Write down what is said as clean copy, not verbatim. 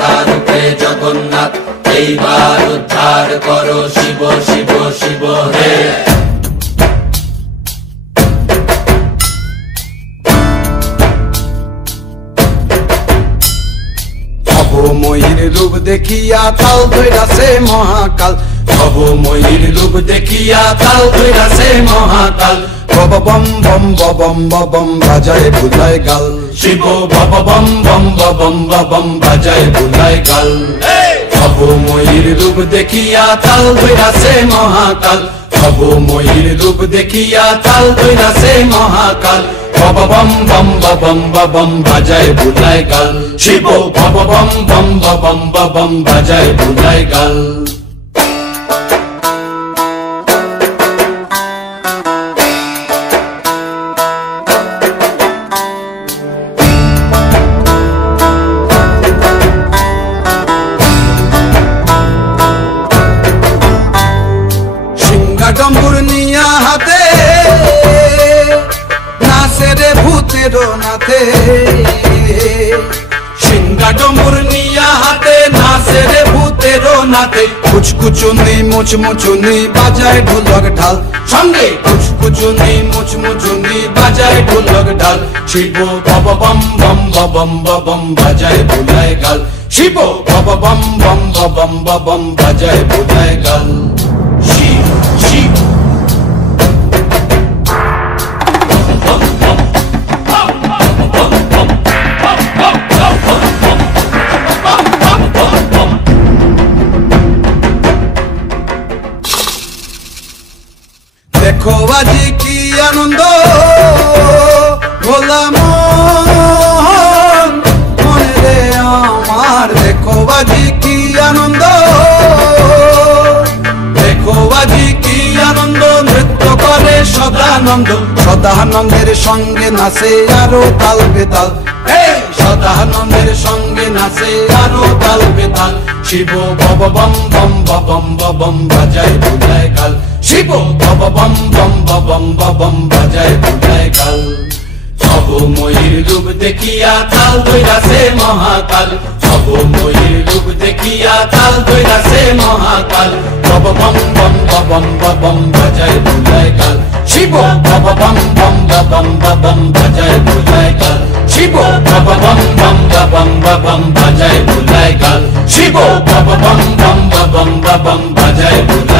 মাথা রূপে জগন্নাথ, এইবার উদ্ধার করো শিব শিব শিব হে। ভবময়ীর রূপ দেখিয়া তাল ধইরাছে মহাকাল, ভবময়ীর রূপ দেখিয়া তাল ধইরাছে মহাকাল। বব বম বম বম বম বাজায় বুলায় গাল, শিব বব বম বম বম বম বাজায় বুলায় গাল। ভবময়ীর রূপ দেখিয়া তাল ধইরাছে মহাকাল, ভবময়ীর রূপ দেখিয়া তাল ধইরাছে মহাকাল। বব বম বম বম বাজায় বুলায় গাল, শিব বব বম বম বম বাজায় বুলায় গাল। ডম্বুর নিয়া হাতে নাচে রে ভূতের নাথে, সিংহা ডম্বুর নিয়া হাতে নাচে রে ভূতের নাথে। কুচকুচুনি মুচমুচুনি বাজায় ঢোলক ঢাল, সঙ্গে কুচকুচুনি মুচমুচুনি বাজায় ঢোলক ঢাল। শিব বব বম বম বম বাজায় বুলায় গাল, শিব বব বম বম বাজায় বুলায় গাল। শিব শিব দেখো আজি কি আনন্দ ভোলা মন মনে রে আমার, দেখো আজি কি আনন্দ, দেখো আজি কি আনন্দ, নৃত্য করে সদানন্দ, সদানন্দের সঙ্গে নাচে আরো তাল বেতাল, সদানন্দের সঙ্গে নাচে আরো তাল বেতাল। শিব বব বম বম বাজায় বুলায় গাল, শিব বব বম বম বাজায় বুলায় গাল। ভবময়ীর রূপ দেখিয়া তাল ধইরাছে মহাকাল, ভবময়ীর রূপ দেখিয়া তাল ধইরাছে মহাকাল। বব বম বম বাজায় বুলায় গাল, শিব বব বম বম বাজায় বুলায় গাল, শিব বব বম বম বাজায় বুলায় গাল, শিব বব বম বম বাজায় বুলায়।